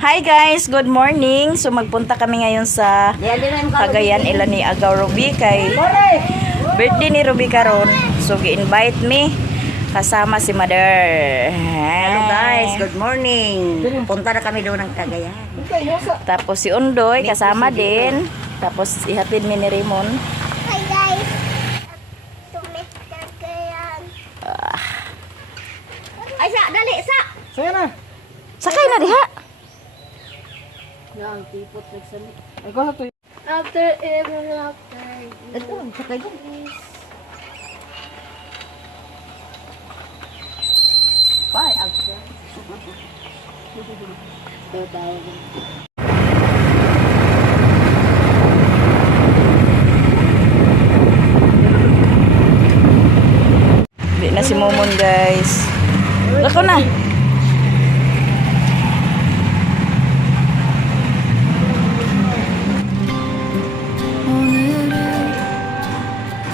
Hi guys, good morning. So magpunta kami ngayon sa Cagayan ila ni Agaw Ruby kay birthday ni Ruby karon. So gi-invite me kasama si Mother. Hello guys, good morning. Punta na kami doon ng Cagayan. Tapos si Undoy kasama din. Tapos ihatid mi ni Raymond. Hi guys. Tumit Cagayan. Ay, dali, Saya na. Sakay na diha. Yang tipot nagsani. Ay ko sa to. After every laughter. Ito, sakay doon. Bye, Agsa. Di na si Momon guys. Lako na. 오늘은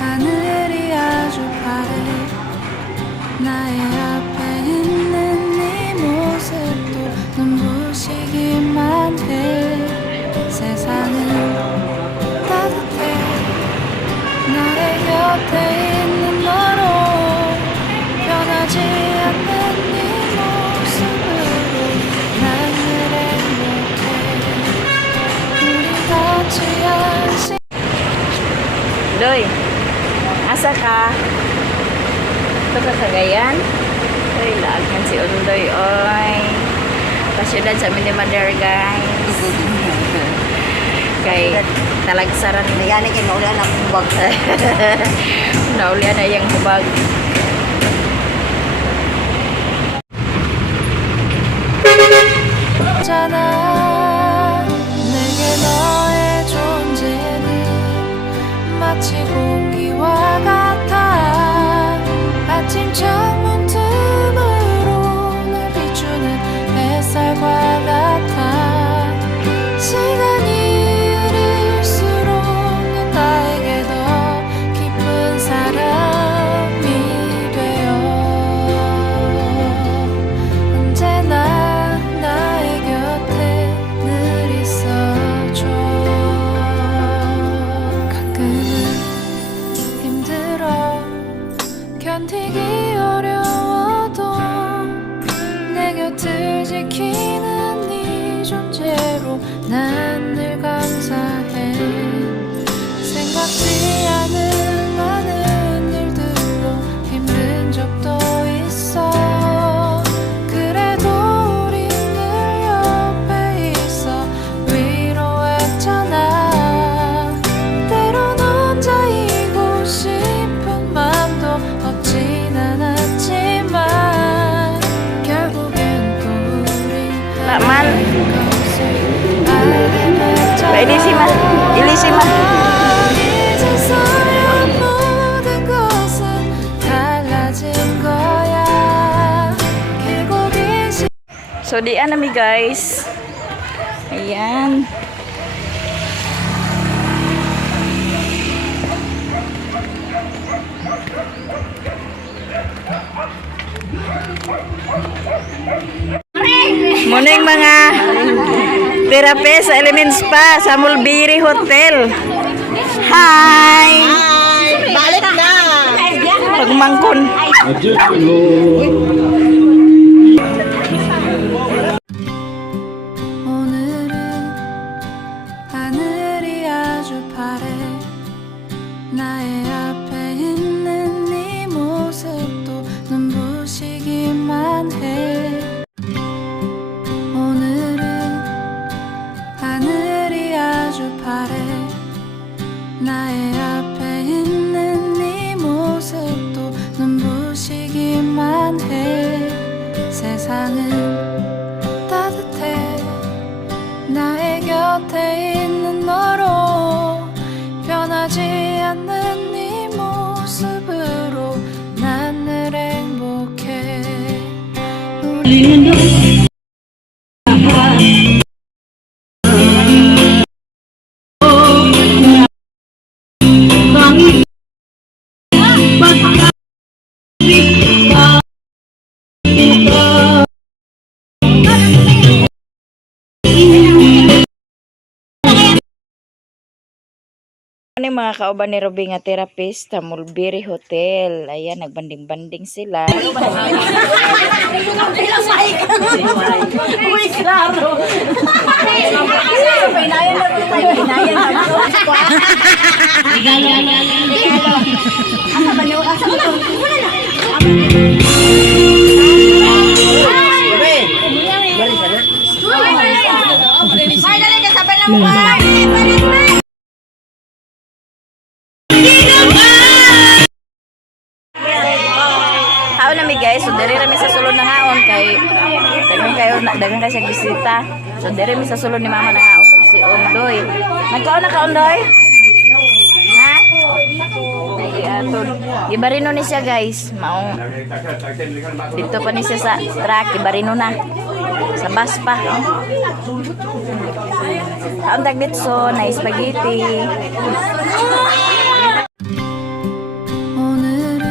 하늘이 아주 파래 나의 앞에 있는 네 모습도 눈부시기만 해 세상은 따뜻해 나의 곁에 있는 너로 변하지 않는 네 모습으로 난 늘 행복해 우리 같이 한 Doy, asa ka? Ito ka Cagayan? Ay, laagyan si Undoy, oy. Pasyudan sa mini Mother, guys. Kay talagsaran. Nagani kayo, naulihan ako bag. Naulian na yung hubag. 있잖아 내게 너의 존재는 마치 공기와 같아 아침 창문 틈으로 날 비추는 햇살과 같아 시간이 흐를수록 넌 나에게 더 깊은 사람이 되어 언제나 나의 곁에 늘 있어줘 가끔은 힘들어 견디기 어려워도 내 곁을 지키는 네 존재로 난 늘 감사해 생각지 않은 많은 일들로 힘든 적도 있어 그래도 우리 늘 옆에 있어 위로했잖아 때론 혼자이고 싶은 맘도 없진 않았지만 결국엔 또 우리 Laman. 것을 알게 됐잖아 Ilisima. Ilisima. 이제서야 모든 것은 달라진 거야 길고 긴 So, diyan nami guys. Ayan. Muning mga terapi sa Element Spa sa Mulberry Hotel. Hi! Balik na! Pagmangkon. 오늘은 하늘이 아주 파래 나의 앞에 있는 네 모습도 눈부시기만 해 오늘은 하늘이 아주 파래 나의 앞에 있는 네 모습도 눈부시기만 해 세상은 따뜻해 나의 곁에 있는 너로 변하지 않는 네 모습으로 난 늘 행복해 우리 mga kauban ni Ruby nga therapist sa Mulberry Hotel. Ayan, nagbanding-banding sila. Haon na mi guys, so diri rami sa sulod ng haon kay dagan kayo sa bisita. So diri mi sa sulod ni mama ng haon si Ondoy. Nagkaon na ka Ondoy? Ha? Ay aton. Gibarino ni siya guys. Maong dito pa ni siya sa truck, gibarino na. Sa bus pa. Haon tagditso na spaghetti. 오늘은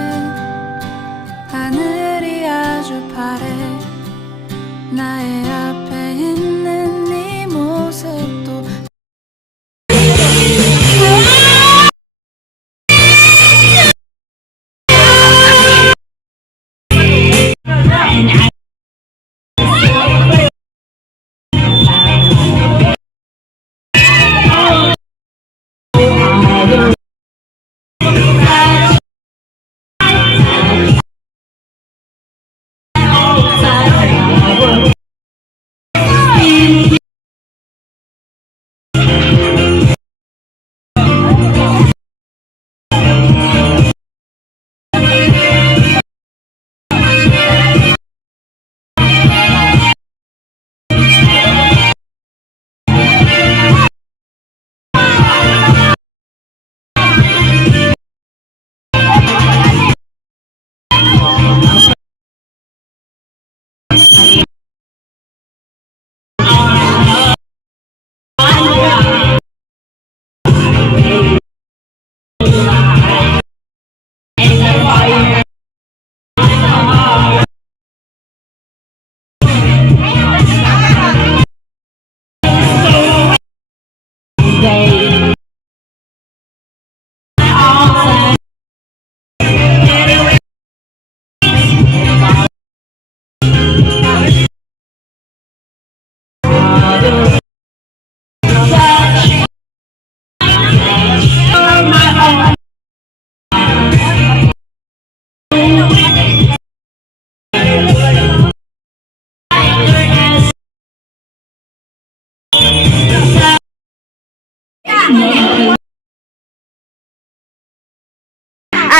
하늘이 아주 파래 나의 앞에 있는 네 모습도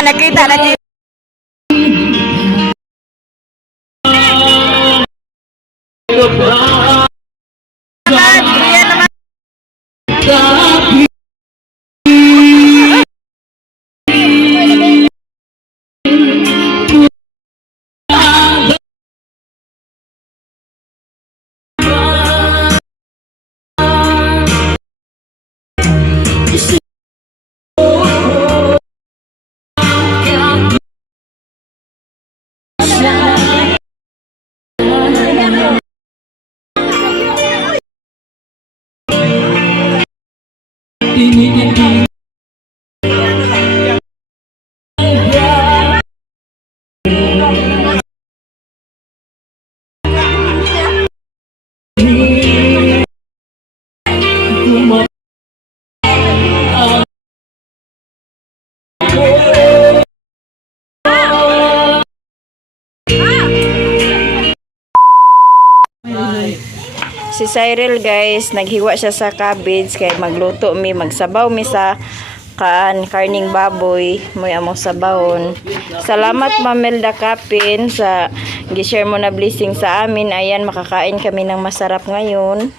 Nakita. Si Cyril guys, naghiwa siya sa cabbage kay magluto mi, magsabaw mi sa karning baboy, moy among sabawon. Salamat Mamelda Kapin sa gi-share mo na blessing sa amin. Ayan, makakain kami ng masarap ngayon.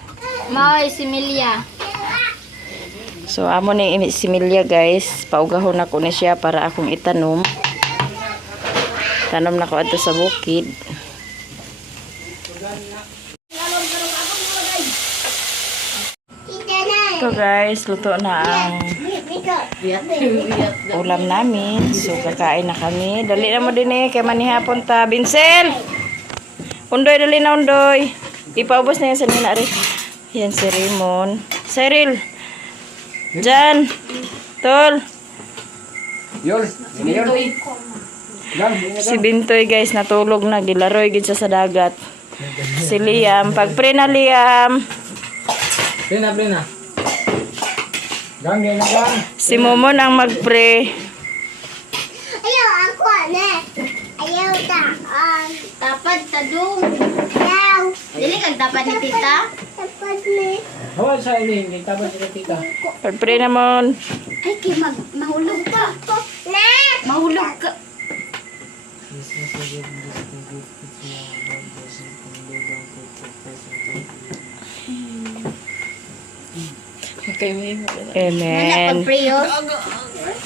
Maoy, si Milia. So amo ni si Milia guys, paugahon ako ni siya para akong itanom. Tanom na ko adto sa bukid. Ito guys, luto na ang ulam namin. So kakain na kami. Dali na mo din kay manihapon ta. Vincel! Undoy, dali na Undoy. Ipaubos na yan sa nina rin. Yan si Raymond. Cyril! Jan! Tol, Yol. Yol. Gang. si Bintoy guys natulog na gilaroy gid siya sa dagat. Si Liam, pagpre na Liam. Plena. Gang, yan na gang. Si Momon ang magpre. Ayaw, ako na. Ayaw ta. Tapad ta dong. Ayaw. Dili kag tapad ni tita. Tapad ni. Hawal sa ini, hindi tapos sila tita. Pagpre na mon. Ay, kay mahulog ka. Na! Mahulog ka. Amen. Pag-pray yun.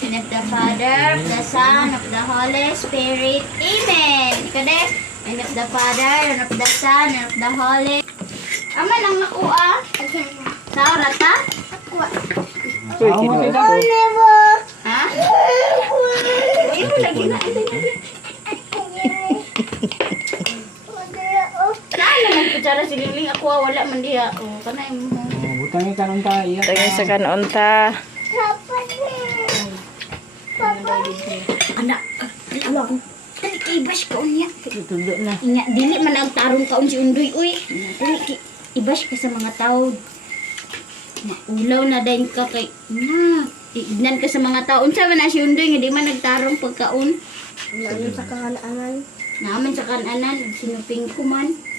In of the Father, of the Son, of the Holy Spirit. Amen. Ikaw de. In of the Father, and of the Son, and of the Holy. Ama lang ako Sa orata? Uy, kinuha. Ha? Uy, mo lagi na. Saan naman kutsara si Lingling? Ako wala man diha. O, kanay mo. Butangin ka nung tayo. Tingin sa kanunta. Anak, alam ko. Dali kay Ibash ka unya. Inya, dili man ang tarong kaon si Undoy, uy. Dali kay Ibash ka sa mga tao. Ulaw na din ka kay na. Ignan ka sa mga tao. Unsa man na si Undoy nga di man nagtarong pagkaon. Naman sa kananan. Naman sa kananan, sinuping ko man.